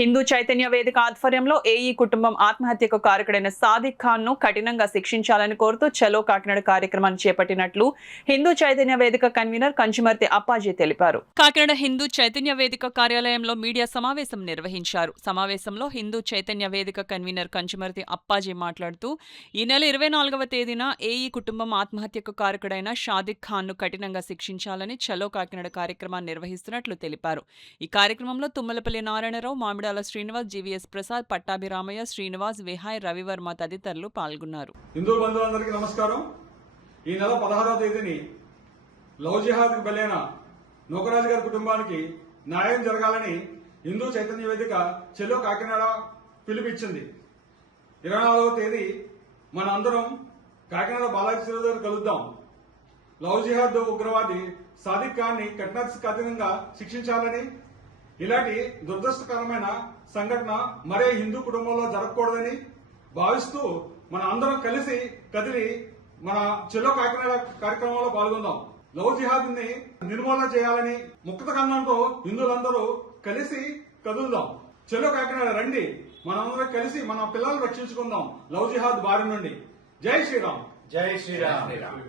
హిందూ చైతన్య వేదిక ఆధ్వర్యంలో ఏఈ కుటుంబం ఆత్మహత్యకు కారకుడైన సాదిక్ ఖాన్ ను కఠినంగా శిక్షించాలని కోరుతూ చలో కాకినాడ కార్యక్రమాన్ని చేపట్టినట్లు హిందూ చైతన్య వేదిక కన్వీనర్ కంచుమర్తి అప్పాజీ తెలిపారు. కాకినాడ హిందూ చైతన్య వేదిక కార్యాలయంలో మీడియా సమావేశం నిర్వహించారు. సమావేశంలో హిందూ చైతన్య వేదిక కన్వీనర్ కంచుమర్తి అప్పాజీ మాట్లాడుతూ ఈ నెల 24వ తేదీన ఏఈ కుటుంబం ఆత్మహత్యకు కారకుడైన సాదిక్ ఖాన్ ను కఠినంగా శిక్షించాలని చలో కాకినాడ కార్యక్రమాన్ని నిర్వహిస్తున్నట్లు తెలిపారు. ఈ కార్యక్రమంలో తుమ్మలపల్లి నారాయణరావు, మామిడాల శ్రీనివాస్, జీవీఎస్ ప్రసాద్, పట్టాభిరామయ్య, శ్రీనివాస్, విహాయ్, రవివర్మ తదితరులు పాల్గొన్నారు. హిందూ బంధువులందరికీ నమస్కారం. ఈ నెల 16వ తేదీని లవ్ జిహాద్కి బలైన నూకరాజు గారి కుటుంబానికి న్యాయం జరగాలని హిందూ చైతన్య వేదిక చెలో కాకినాడ పిలుపిచ్చింది. 24వ తేదీ మన అందరం కాకినాడ బాలాజీ చెరువు దగ్గర కలుద్దాం. లవ్ జిహాద్ ఉగ్రవాది సాదిక్ ఖాన్ ని కఠినంగా శిక్షించాలని, ఇలాంటి దురదృష్టకరమైన సంఘటన మరే హిందూ కుటుంబంలో జరగకూడదని భావిస్తూ మన అందరం కలిసి కదిలి మన చెలో కాకినాడ కార్యక్రమంలో పాల్గొందాం. లవ్ జిహాద్ ని నిర్మూలన చేయాలని ముక్త కన్నంతో హిందువులందరూ కలిసి కదులుదాం. చెలో కాకినాడ రండి, మనందరం కలిసి మన పిల్లలను రక్షించుకుందాం లవ్ జిహాద్ బారి నుండి. జై శ్రీరామ్. జై శ్రీరామ్.